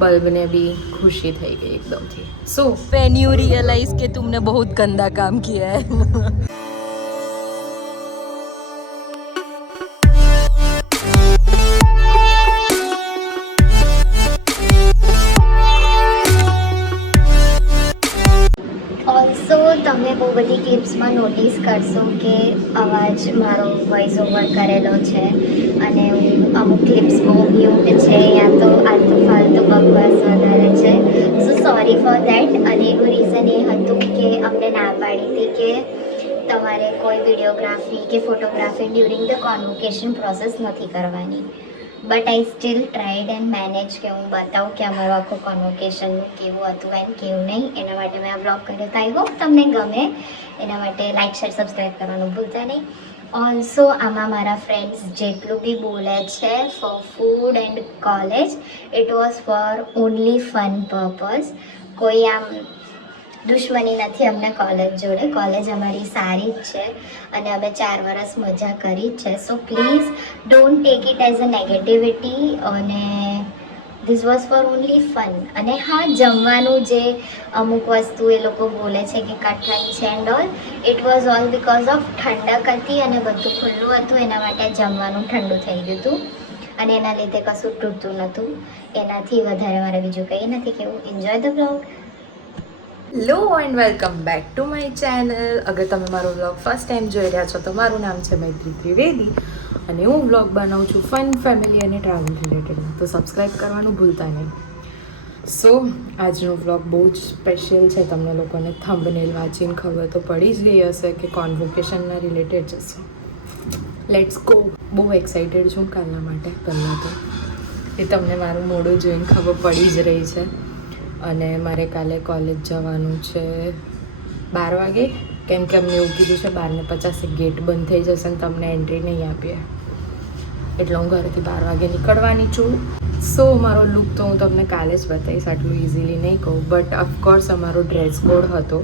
Bulb ने भी खुशी થઈ ગઈ एकदमથી. सो व्हेन यू रियलाइज कि तुमने बहुत गंदा काम किया है. ઓલ્સો તમે બહુ બધી ક્લિપ્સમાં નોટિસ કરશો કે અવાજ મારો વોઇસ ઓવર કરેલો છે અને અમુક ક્લિપ્સ બહુ મ્યુટ છે યા તો આલતુ ફાલતુ બકવાસ વધારે છે. સો સોરી ફોર દેટ. અને એનું રીઝન એ હતું કે અમને ના પાડી હતી કે તમારે કોઈ વિડીયોગ્રાફી કે photography during the convocation process નથી કરવાની. But I still tried and manage કે હું બતાવું કે અમારું આખું કોન્વોકેશનનું કેવું હતું એન્ડ કેવું નહીં. એના માટે મેં આ બ્લોગ કર્યો તો આઈ હોપ તમને ગમે. એના માટે લાઇક શેર સબસ્ક્રાઈબ કરવાનું ભૂલતા નહીં. ઓલ્સો આમાં મારા ફ્રેન્ડ્સ જેટલું બી બોલે છે for food and college it was for only fun purpose. કોઈ આમ દુશ્મની નથી અમને કોલેજ જોડે. કોલેજ અમારી સારી જ છે અને અમે 4 વર્ષ મજા કરી જ છે. So please don't take it as a negativity. અને this was for only fun. અને હા, જમવાનું જે અમુક વસ્તુ એ લોકો બોલે છે કે કઠણ છે and all, it was all because of ઠંડક હતી અને બધું ખુલ્લું હતું. એના માટે જમવાનું ઠંડુ થઈ ગયું હતું અને એના લીધે કશું તૂટતું નહોતું. એનાથી વધારે મારે બીજું કંઈ નથી કહેવું. Enjoy the blog. Hello and welcome back to my channel. અગર તમે મારો વ્લોગ ફર્સ્ટ ટાઈમ જોઈ રહ્યા છો તો મારું નામ છે મૈત્રી ત્રિવેદી અને હું વ્લોગ બનાવું છું ફન, ફેમિલી અને ટ્રાવેલ રિલેટેડ. તો સબસ્ક્રાઈબ કરવાનું ભૂલતા નહીં. સો આજનો વ્લોગ બહુ જ સ્પેશિયલ છે. તમને લોકોને થંબનેલ વાંચીને ખબર તો પડી જ ગઈ હશે કે કોન્વોકેશનના રિલેટેડ જશે. Let's go. બહુ એક્સાઇટેડ છું કાલના માટે. પહેલાં તો એ તમને મારું મોઢું જોઈને ખબર પડી જ રહી છે. અને મારે કાલે કોલેજ જવાનું છે 12 વાગે, કેમ કે અમને એવું કીધું છે 12:50 ગેટ બંધ થઈ જશે અને તમને એન્ટ્રી નહીં આપીએ. એટલે હું ઘરેથી 12 વાગે નીકળવાની છું. સો મારો લુક તો હું તમને કાલે જ બતાવીશ, આટલું ઇઝીલી નહીં કહું. બટ ઓફકોર્સ અમારો ડ્રેસ કોડ હતો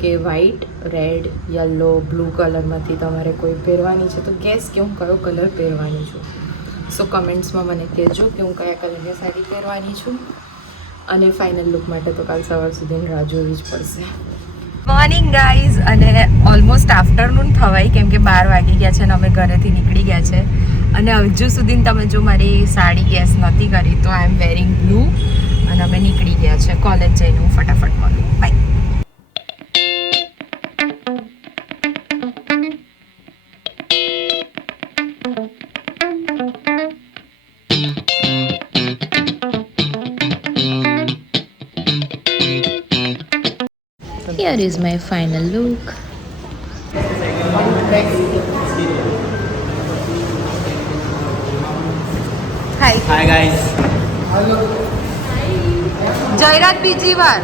કે વ્હાઇટ, રેડ, યલો, બ્લુ કલરમાંથી તમારે કોઈ પહેરવાની છે. તો ગેસ કે હું કયો કલર પહેરવાની છું. સો કમેન્ટ્સમાં મને કહેજો કે હું કયા કલરની સાડી પહેરવાની છું. અને ફાઇનલ લુક માટે તો કાલ સવાર સુધી રાહ જોવી જ પડશે. Morning guys. અને ઓલમોસ્ટ આફ્ટરનૂન થવાય કેમ કે 12 વાગી ગયા છે અને અમે ઘરેથી નીકળી ગયા છે. અને હજુ સુધી તમે જો મારી સાડી ગેસ નથી કરી તો આઈ એમ વેરિંગ બ્લુ અને અમે નીકળી ગયા છે. કોલેજ જઈને હું ફટાફટ મળું. Bye. Here is my final look. Hi. Hi guys. Jayraj બીજી વાર.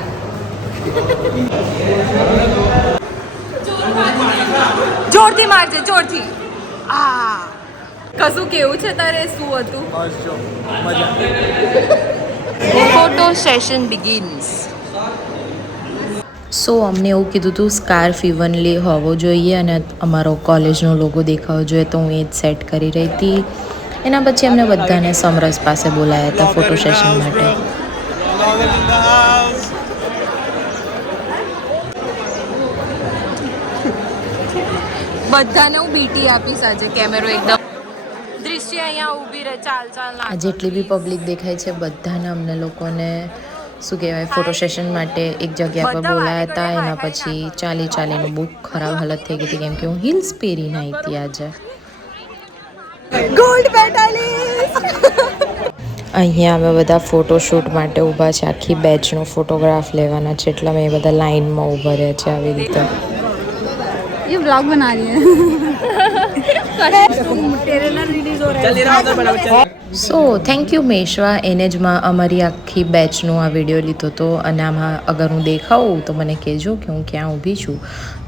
જોરથી મારજે, જોરથી. આ કશું કેવું છે તારે? શું હતું? બસ જો મજા. Photo session begins. સો અમને એવું કીધું હતું સ્કાર્ફ ઇવનલી હોવો જોઈએ અને અમારો કોલેજનો લોગો દેખાવો જોઈએ. તો હું એ જ સેટ કરી રહી હતી. એના પછી અમને બધાને સમરસ પાસે બોલાયા હતા ફોટો સેશન માટે. બધાને હું બીટી આપીશ આજે. કેમેરો એકદમ દૃશ્ય અહીંયા ઊભી રહે. ચાલ ચાલ. આ જેટલી બી પબ્લિક દેખાય છે બધાને અમને લોકોને શું કહેવાય ફોટો સેશન માટે એક જગ્યા પર બોલાયા હતા. એના પછી ચાલીને બહુ ખરાબ હાલત થઈ ગઈ હતી કેમ કે હું હિલ્સ પહેરીને આવી હતી આજે. Gold medallist. અહીંયા અમે બધા ફોટોશૂટ માટે ઊભા છે. આખી બેચનો ફોટોગ્રાફ લેવાના છે એટલે અમે બધા લાઇનમાં ઊભા રહ્યા છે આવી રીતે. ये व्लॉग बना रही है. So thank you Meshwa. એને જ અમારી આખી બેચનો આ વિડીયો લીધો હતો અને આમાં અગર હું દેખાવું તો મને કહેજો કે હું ક્યાં ઊભી છું.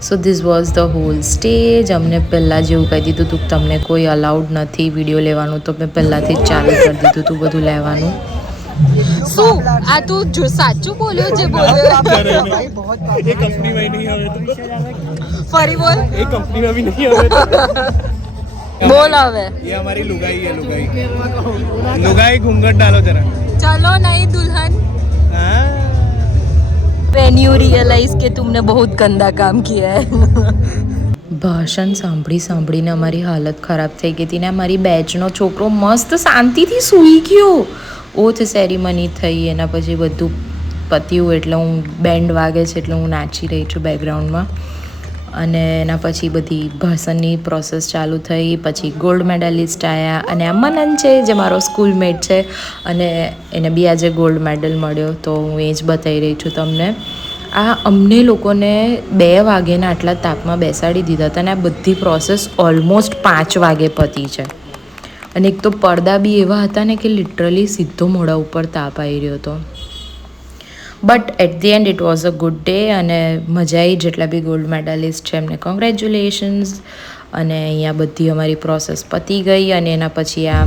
So this was the whole stage. અમને પહેલાં જ એવું કહી દીધું હતું કે તમને કોઈ અલાઉડ નથી વિડીયો લેવાનું, તો મેં પહેલાંથી જ ચાલુ કરી દીધું હતું બધું લેવાનું. શું આ તું જો સાચું બોલ્યો જે બોલ્યો? ये कंपनी में नहीं आवे तो ફરી બોલ. ये कंपनी में भी नहीं आवे तो બોલ હવે. ये हमारी लुगाई है. लुगाई घूंघट डालो जरा. चलो नहीं दुल्हन when you realize કે तुमने बहुत गंदा काम किया है ભાષણ સાંભળીને અમારી હાલત ખરાબ થઈ ગઈ હતી ને અમારી બેચનો છોકરો મસ્ત શાંતિથી સૂઈ ગયો. ઓથ સેરેમની થઈ એના પછી બધું પત્યું એટલે હું બેન્ડ વાગે છે એટલે હું નાચી રહી છું બેકગ્રાઉન્ડમાં. અને એના પછી બધી ભાષણની પ્રોસેસ ચાલુ થઈ. પછી ગોલ્ડ મેડલિસ્ટ આવ્યા અને આ મનન છે જે મારો સ્કૂલમેટ છે અને એને બી આજે ગોલ્ડ મેડલ મળ્યો તો હું એ જ બતાવી રહી છું તમને. આ અમને લોકોને 2 વાગ્યાના આટલા તાપમાં બેસાડી દીધા હતા અને આ બધી પ્રોસેસ ઓલમોસ્ટ 5 વાગે પતી છે. અને એક તો પડદા બી એવા હતા ને કે લિટરલી સીધો મોઢા ઉપર તાપ આવી રહ્યો હતો. But at the end it was a good day અને મજા આવી. જેટલા બી ગોલ્ડ મેડલિસ્ટ છે એમને કોંગ્રેચ્યુલેશન્સ. અને અહીંયા બધી અમારી પ્રોસેસ પતી ગઈ અને એના પછી આ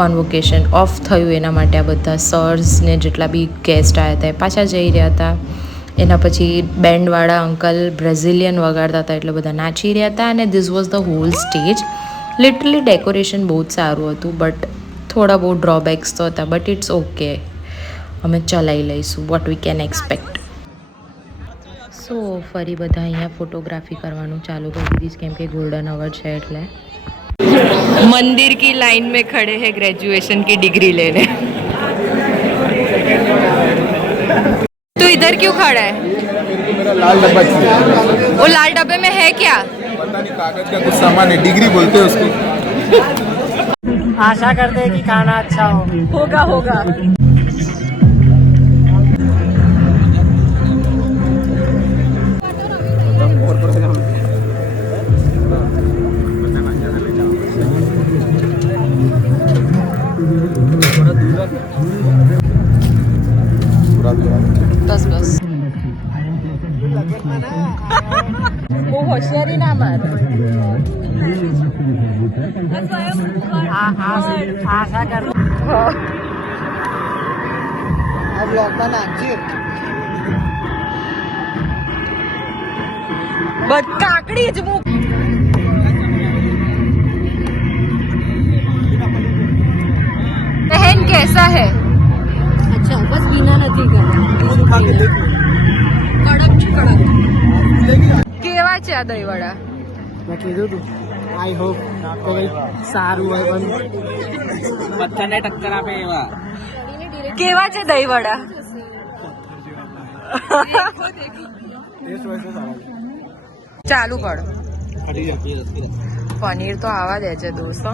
કોન્વોકેશન ઓફ થયું એના માટે આ બધા સર્સ ને જેટલા બી ગેસ્ટ આવ્યા હતા એ પાછા જઈ રહ્યા હતા. એના પછી બેન્ડવાળા અંકલ બ્રેઝિલિયન વગાડતા હતા એટલે બધા નાચી રહ્યા હતા. અને this was the whole stage. Literally decoration બહુ જ સારું હતું બટ થોડા બહુ ડ્રોબેક્સ તો હતા બટ ઇટ્સ ઓકે. અમે ચલાવી લઈશું વોટ વી કેન એક્સપેક્ટ. સો ફરી બધા અહીંયા ફોટોગ્રાફી કરવાનું ચાલુ કરી દીધી કેમ કે ગોલ્ડન અવર છે એટલે. મંદિર કી લાइन में खड़े हैं ग्रेजुएशन की डिग्री लेने. तो इधर क्यों खड़ा है? मेरा लाल डब्बा चाहिए. वो लाल डब्बे में है क्या? पता नहीं कागज का कुछ सामान है. डिग्री बोलते हैं उसको. आशा करते हैं कि खाना अच्छा हो. होगा બસ બસ બહુ હોશિયારી ના માર आशा कर બસ કાકડી જ મૂક. बहन कैसा है? अच्छा बस बिना નથી કરતા. કેવા છે આ દહીવડા? મેં કીધું તું આઈ હોપ તો કઈ સારું હોય પણ બચ્ચાને ટક્કર આપે એવા. કેવા છે દહીવડા? ચાલુ કર. પનીર તો આવા દે છે દોસ્તો.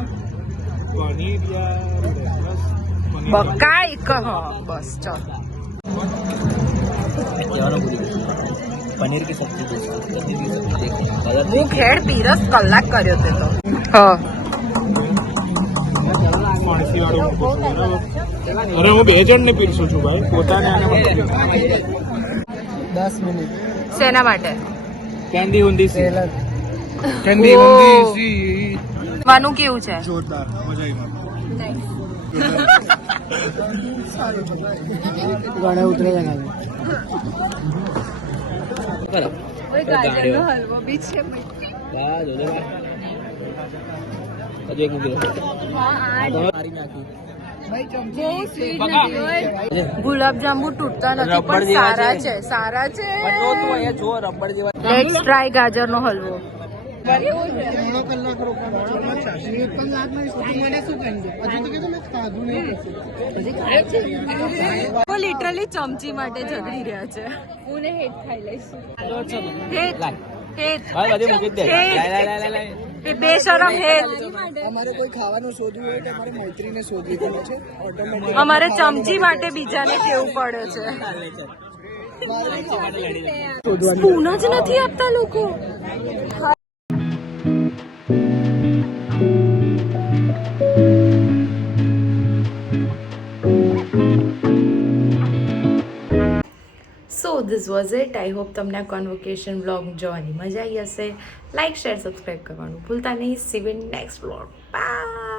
બકાઈ કહ બસ ચાલ. પનીર की सब्जी હું ખેડ પીરસ કલાક કર્યો તે તો. અરે હું 2 જણને પીરસું છું ભાઈ પોતાને અને 10 મિનિટ. શેના માટે? કેન્ડી હુંડી સી કેન્ડી બંદી વાનું કેવું છે? જોરદાર મજા આવી. ગાડે ઉતરે જાય. ગાજરનો હલવો બી છે. ગુલાબ જાંબુ તૂટતા નથી પણ સારા છે સારા છે. લેટ્સ ટ્રાય ગાજરનો હલવો. લિટરલી ચમચી માટે ઝઘડી રહ્યા છે. હું ને હેત ખાઈ લઈશ. બેશરમ હેત. અમારે કોઈ ખાવાનું શોધવું હોય તો અમારે મૈત્રીને શોધવી પડે છે. ઓટોમેટિક અમારે ચમચી માટે બીજાને કેવું પડે છે. સ્પૂન જ નથી આપતા લોકો. સો this was it. I hope તમને આ કોન્વોકેશન વ્લોગ જોવાની મજા આવી હશે. લાઇક શેર સબસ્ક્રાઈબ કરવાનું ભૂલતા નહીં. See you in next vlog. By.